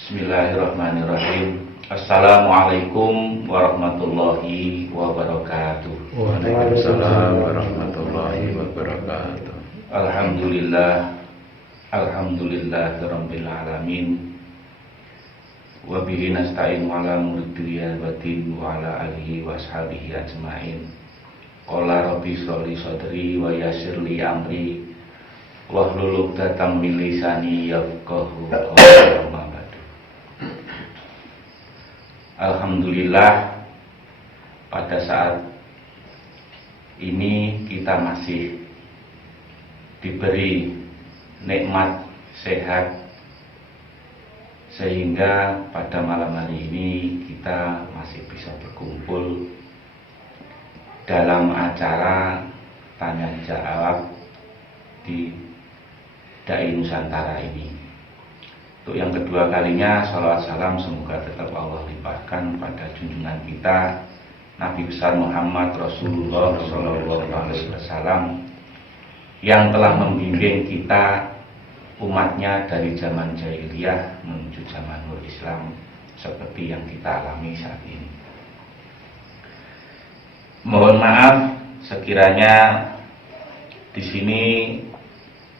Bismillahirrahmanirrahim. Assalamualaikum warahmatullahi wabarakatuh. Waalaikumsalam warahmatullahi wabarakatuh. Alhamdulillahirabbil alamin. Wa bihi nasta'in ala umuri dunya waddin wa ala alihi wa ashabihi ajmain. Qala rabbi shrahli sadri wa yassir li amri wahlul 'uqdatam min lisani yafqahu qawli. Alhamdulillah, pada saat ini kita masih diberi nikmat sehat, sehingga pada malam hari ini kita masih bisa berkumpul dalam acara tanya jawab di Dai Nusantara ini. Untuk yang kedua kalinya, salawat salam semoga tetap Allah limpahkan pada junjungan kita Nabi besar Muhammad Rasulullah SAW, yang telah membimbing kita umatnya dari zaman jahiliyah menuju zaman nur Islam seperti yang kita alami saat ini. Mohon maaf sekiranya di sini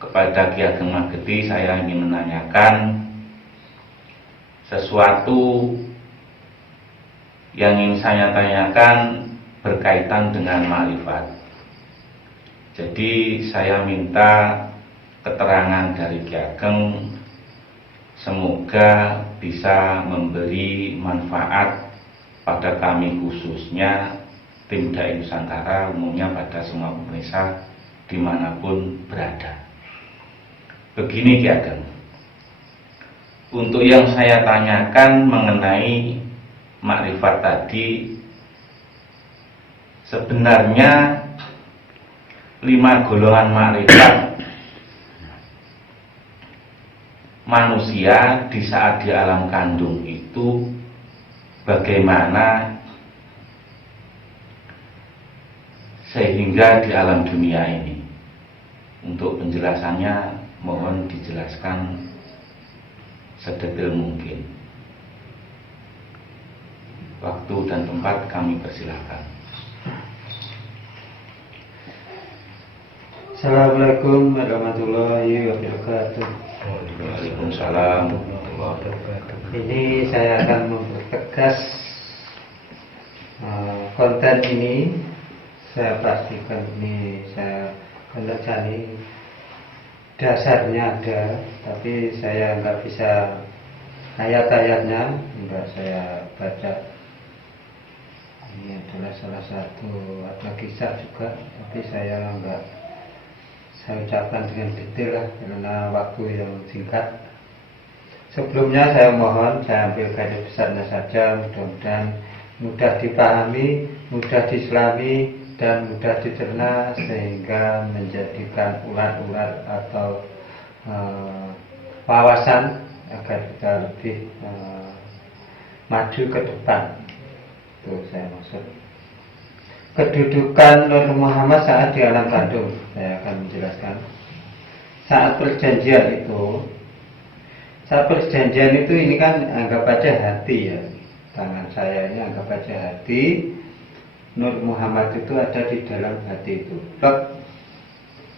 kepada Ki Ageng Mageti saya ingin menanyakan sesuatu yang ingin saya tanyakan berkaitan dengan ma'rifat. Jadi saya minta keterangan dari Ki Ageng, semoga bisa memberi manfaat pada kami, khususnya tim Dai Nusantara, umumnya pada semua pemirsa dimanapun berada. Begini Ki Ageng, untuk yang saya tanyakan mengenai makrifat tadi, sebenarnya 5 golongan makrifat manusia di saat di alam kandung itu bagaimana sehingga di alam dunia ini. Untuk penjelasannya mohon dijelaskan sedetail mungkin. Waktu dan tempat kami persilahkan. Assalamualaikum warahmatullahi wabarakatuh. Waalaikumsalam warahmatullahi wabarakatuh. Ini saya akan mempertegas konten ini. Saya pastikan ini saya akan cari dasarnya ada, tapi saya nggak bisa ayat-ayatnya, nggak saya baca. Ini adalah salah satu, ada kisah juga, tapi saya ucapkan dengan detail lah, karena waktu yang singkat. Sebelumnya saya mohon, saya ambil garis besarnya saja, mudah-mudahan mudah dipahami, mudah diselami, dan mudah dicerna, sehingga menjadikan urat-urat atau wawasan agar kita lebih maju ke depan. Itu saya maksud. Kedudukan Nur Muhammad saat di alam kandung, saya akan menjelaskan. Saat perjanjian itu ini kan anggap aja hati ya, tangan saya ini anggap aja hati. Nur Muhammad itu ada di dalam hati itu.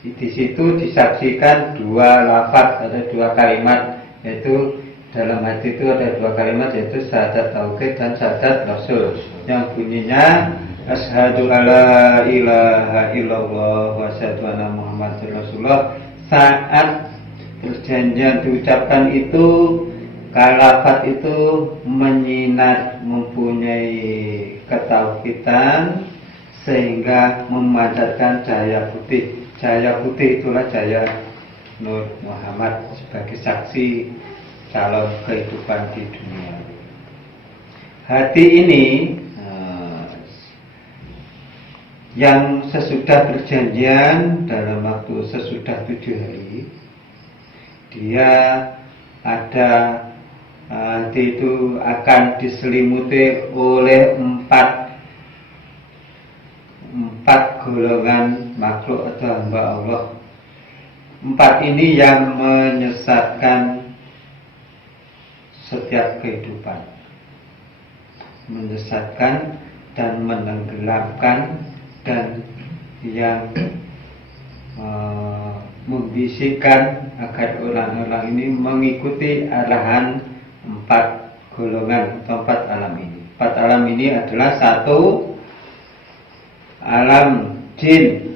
Di situ disaksikan 2 lafaz, ada 2 kalimat, yaitu dalam hati itu ada 2 kalimat, yaitu syahadat tauhid dan syahadat rasul, yang bunyinya asyhadu alla ilaha illallah wa asyhadu anna muhammadar rasulullah. Saat perjanjian diucapkan itu, lafaz itu menyinar, mempunyai ketauhidan, sehingga memancarkan cahaya putih. Cahaya putih itulah cahaya Nur Muhammad sebagai saksi calon kehidupan di dunia. Hati ini yang sesudah perjanjian dalam waktu sesudah 7 hari, dia ada, hati itu akan diselimuti oleh empat golongan makhluk atau hamba Allah. 4 ini yang menyesatkan setiap kehidupan, menyesatkan dan menenggelamkan, dan yang membisikkan agar orang-orang ini mengikuti arahan 4 golongan atau 4 alam ini. 4 alam ini adalah: 1, alam jin;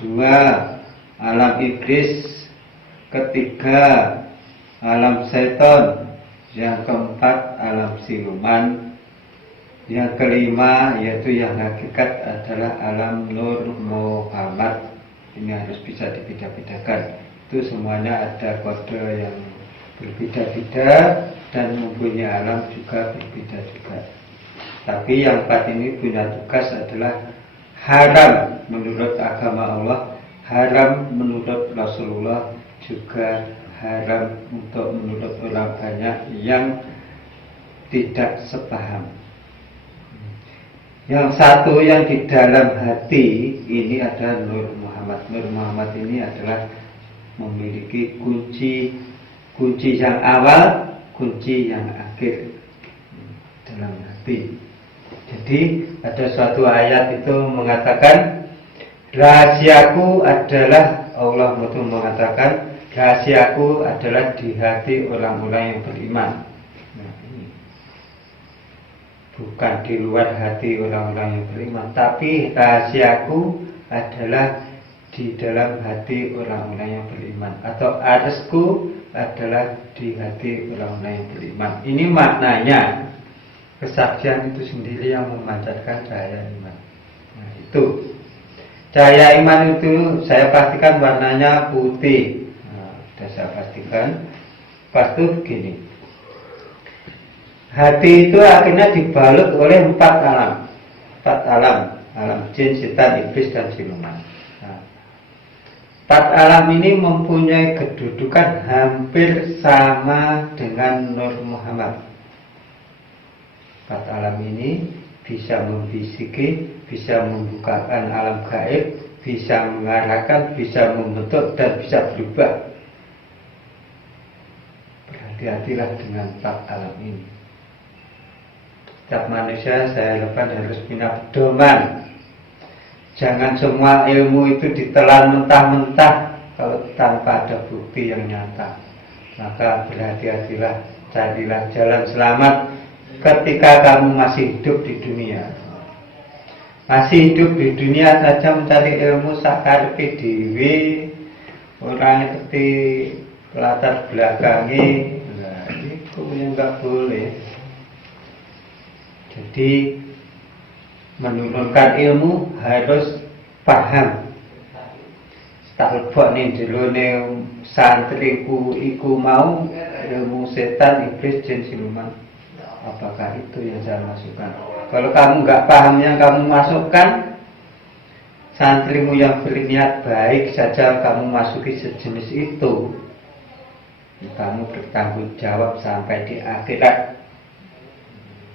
2, alam iblis; 3, alam setan; yang keempat, alam siluman; yang kelima, yaitu yang hakikat, adalah alam Nur Muhammad. Ini harus bisa dibedakan. Itu semuanya ada kode yang berbeda-beda dan mempunyai alam juga berbeda juga. Tapi yang 4 ini punya tugas adalah haram menurut agama Allah, haram menurut Rasulullah, juga haram untuk menurut orang banyak yang tidak sepaham. Yang 1 yang di dalam hati ini adalah Nur Muhammad. Nur Muhammad ini adalah memiliki kunci yang awal, kunci yang akhir dalam hati. Jadi ada suatu ayat itu mengatakan, rahasiaku adalah, Allah itu mengatakan, rahasiaku adalah di hati orang-orang yang beriman. Nah, ini bukan di luar hati orang-orang yang beriman, tapi rahasiaku adalah di dalam hati orang-orang yang beriman, atau arsku adalah di hati orang-orang yang beriman. Ini maknanya kesaksian itu sendiri yang memancarkan cahaya iman. Nah, itu cahaya iman itu saya pastikan warnanya putih. Nah, sudah saya pastikan. Pas itu begini, hati itu akhirnya dibalut oleh 4 alam. 4 alam, alam jin, setan, iblis, dan siluman. 4 alam ini mempunyai kedudukan hampir sama dengan Nur Muhammad. 4 alam ini bisa membisiki, bisa membukakan alam gaib, bisa mengarahkan, bisa membentuk, dan bisa berubah. Berhati-hatilah dengan 4 alam ini. Setiap manusia saya harapkan harus punya pedoman. Jangan semua ilmu itu ditelan mentah-mentah kalau tanpa ada bukti yang nyata. Maka berhati-hatilah, carilah jalan selamat ketika kamu masih hidup di dunia. Masih hidup di dunia saja mencari ilmu sakarepe dhewe, ora ngerti latar belakangnya. Nah, itu yang enggak boleh. Jadi menurunkan ilmu harus paham. Tak lebok ning jerone santriku iku mau ilmu setan, iblis, jin, siluman. Apakah itu yang saya masukkan? Kalau kamu nggak paham yang kamu masukkan, santrimu yang berniat baik saja kamu masuki sejenis itu, kamu bertanggung jawab sampai di akhirat.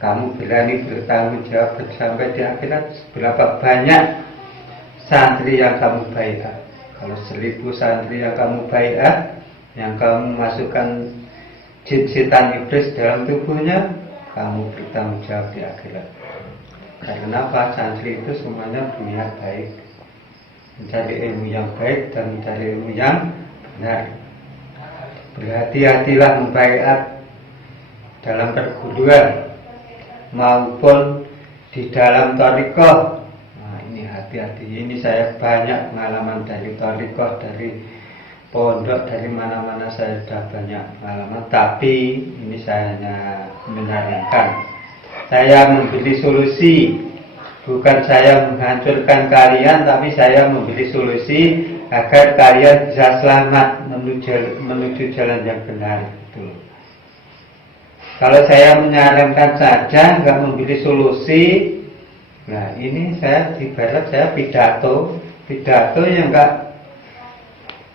Kamu berani bertanggung jawab sampai di akhirat berapa banyak santri yang kamu baiat. Kalau 1000 santri yang kamu baiat, yang kamu masukkan jin, setan, iblis dalam tubuhnya, kamu bertanggung jawab di akhirat. Karena apa? Santri itu semuanya berniat baik, mencari ilmu yang baik dan mencari ilmu yang benar. Berhati-hatilah membaiat dalam perguruan maupun di dalam thariqah. Nah, ini hati-hati. Ini saya banyak pengalaman dari thariqah, dari pondok, dari mana-mana saya sudah banyak pengalaman. Tapi ini saya hanya menyarankan. Saya memberi solusi, bukan saya menghancurkan kalian, tapi saya memberi solusi agar kalian bisa selamat menuju jalan yang benar. Itu. Kalau saya menyarankan saja, nggak memberi solusi, nah ini saya ibarat saya pidato yang nggak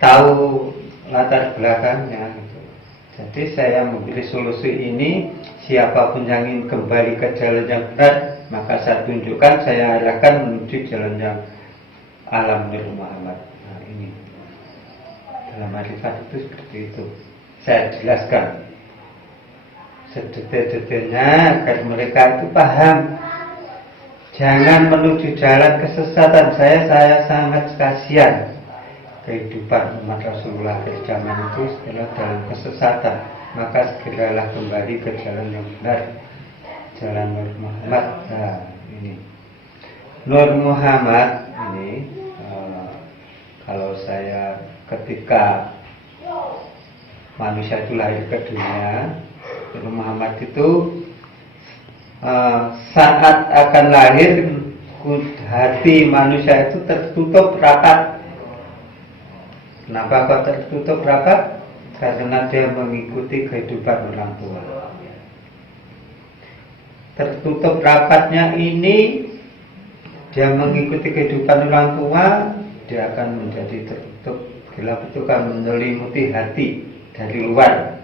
tahu latar belakangnya. Gitu. Jadi saya memberi solusi ini, siapapun yang ingin kembali ke jalan yang benar, maka saya tunjukkan, saya arahkan menuju jalan yang alam Nur Muhammad. Nah ini dalam marifat itu seperti itu. Saya jelaskan. sedetil-detilnya agar mereka itu paham. Jangan menuju jalan kesesatan. Saya sangat kasihan kehidupan umat Rasulullah akhir zaman itu setelah dalam kesesatan. Maka segeralah kembali ke jalan yang benar, jalan Nur Muhammad. Nah, ini Nur Muhammad ini kalau saya ketika manusia itu lahir ke dunia, Nur Muhammad itu saat akan lahir hati manusia itu tertutup rapat. Kenapa kok tertutup rapat? Karena dia mengikuti kehidupan orang tua. Tertutup rapatnya ini, dia mengikuti kehidupan orang tua, dia akan menjadi tertutup. Gelap itu akan menyelimuti hati dari luar.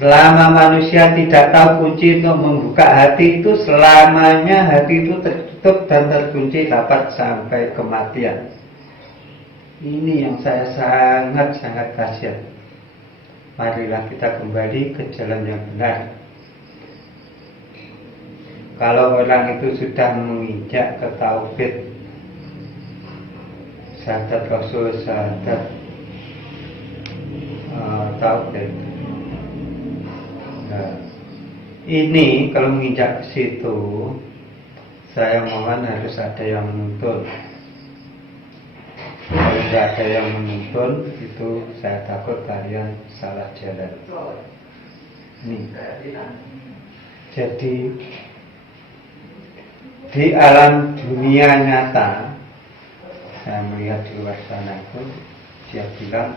Selama manusia tidak tahu kunci untuk membuka hati itu, selamanya hati itu tertutup dan terkunci rapat sampai kematian. Ini yang saya sangat kasihan. Marilah kita kembali ke jalan yang benar. Kalau orang itu sudah menginjak ke tauhid, syahadat Rasul, syahadat tauhid. Nah, ini kalau menginjak ke situ, saya mohon harus ada yang menuntun. Kalau tidak ada yang menuntun, itu saya takut kalian salah jalan. Nih. Jadi di alam dunia nyata, saya melihat di luar sana itu, dia bilang,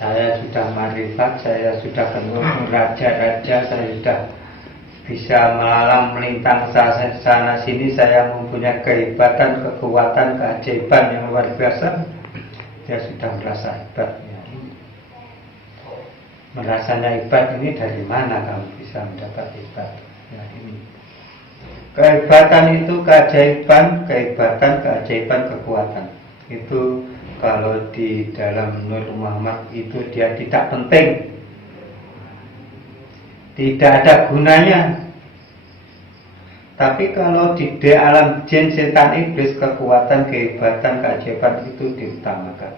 saya sudah marifat, saya sudah ketemu raja-raja, saya sudah bisa melalang melintang sana sini, saya mempunyai kehebatan, kekuatan, keajaiban yang luar biasa. Dia sudah merasa hebat. Ya. Merasanya hebat ini dari mana kamu bisa mendapat hebat? Ya, ini. Kehebatan itu keajaiban, keajaiban, kekuatan. Itu kalau di dalam Nur Muhammad itu dia tidak penting, tidak ada gunanya. Tapi kalau di alam jin, setan, iblis, kekuatan, kehebatan, keajaiban itu diutamakan.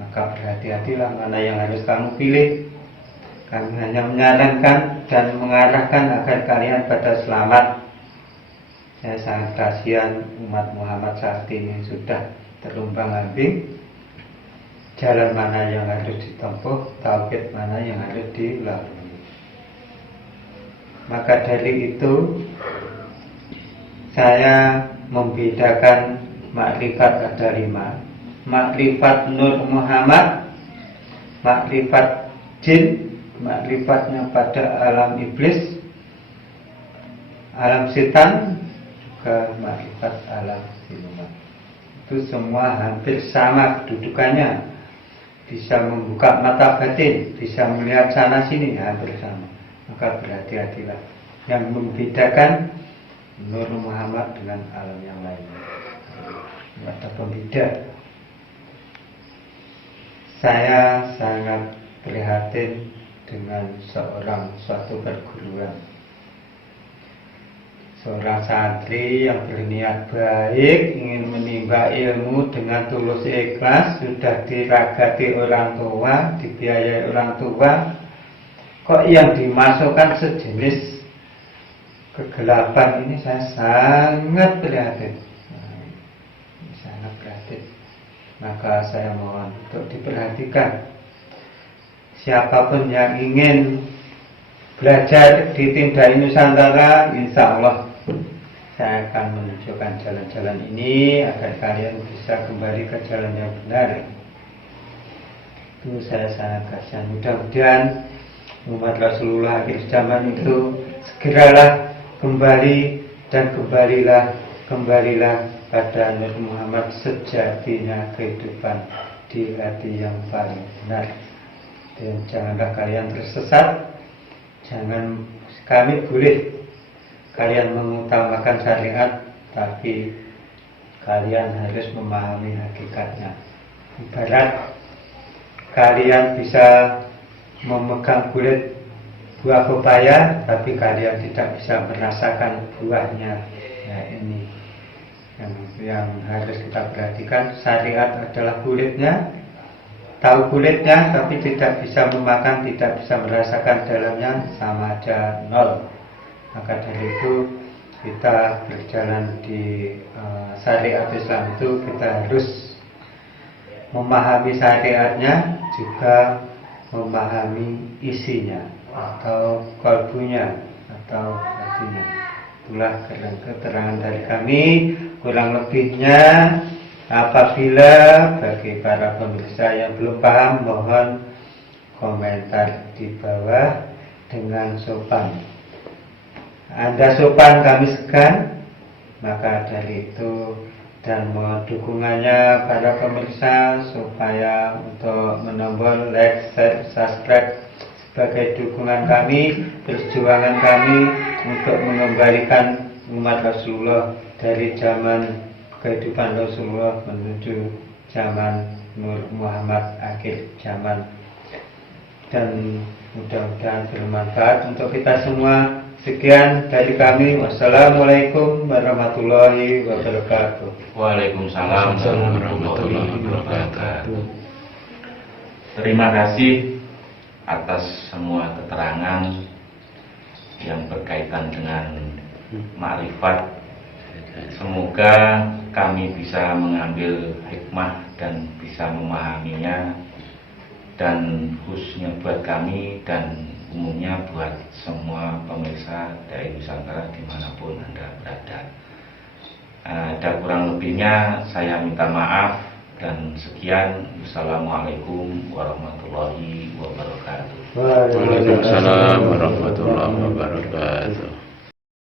Maka berhati-hatilah mana yang harus kamu pilih. Kami hanya menyarankan dan mengarahkan agar kalian pada selamat. Saya sangat kasihan umat Muhammad saat ini sudah terumbang-ambing. Jalan mana yang harus ditempuh, tauhid mana yang harus dilalui. Maka dari itu saya membedakan makrifat ada 5. Makrifat Nur Muhammad, makrifat jin, makrifatnya pada alam iblis, alam setan, juga makrifat alam siluman. Itu semua hampir sama kedudukannya. Bisa membuka mata batin, bisa melihat sana sini, hampir sama. Maka berhati-hatilah. Yang membedakan Nur Muhammad dengan alam yang lainnya. Ada pembeda. Saya sangat prihatin dengan suatu perguruan. Seorang santri yang berniat baik, ingin menimba ilmu dengan tulus ikhlas, sudah diragati orang tua, dibiayai orang tua, kok yang dimasukkan sejenis kegelapan ini, saya sangat prihatin. Sangat prihatin. Maka saya mohon untuk diperhatikan. Siapapun yang ingin belajar di Tindai Nusantara, insya Allah saya akan menunjukkan jalan-jalan ini agar kalian bisa kembali ke jalan yang benar. Itu saya sangat kasihan. Mudah-mudahan umat Rasulullah akhir zaman itu segeralah kembali dan kembalilah pada Nur Muhammad sejatinya kehidupan di hati yang paling benar. Dan janganlah kalian tersesat. Jangan, kami boleh kalian mengutamakan syariat, tapi kalian harus memahami hakikatnya. Ibarat kalian bisa memegang kulit buah pepaya, tapi kalian tidak bisa merasakan buahnya. Ya, ini yang harus kita perhatikan. Syariat adalah kulitnya, tahu kulitnya, tapi tidak bisa memakan, tidak bisa merasakan dalamnya, sama aja nol. Maka dari itu kita berjalan di syariat Islam itu kita harus memahami syariatnya, juga memahami isinya atau kalbunya atau hatinya. Itulah keterangan dari kami. Kurang lebihnya, apabila bagi para pemirsa yang belum paham, mohon komentar di bawah dengan sopan. Anda sopan, kami segan, maka dari itu, dan mohon dukungannya para pemirsa supaya untuk menombol like, share, subscribe sebagai dukungan kami, perjuangan kami untuk mengembalikan umat Rasulullah dari zaman kehidupan Rasulullah menuju zaman Nur Muhammad akhir zaman. Dan mudah-mudahan bermanfaat untuk kita semua. Sekian dari kami. Wassalamualaikum warahmatullahi wabarakatuh. Waalaikumsalam warahmatullahi wabarakatuh. Terima kasih atas semua keterangan yang berkaitan dengan makrifat. Semoga kami bisa mengambil hikmah dan bisa memahaminya, dan khususnya buat kami dan umumnya buat semua pemirsa dari Nusantara dimanapun Anda berada. Ada kurang lebihnya saya minta maaf, dan sekian. Wassalamualaikum warahmatullahi wabarakatuh. Waalaikumsalam warahmatullahi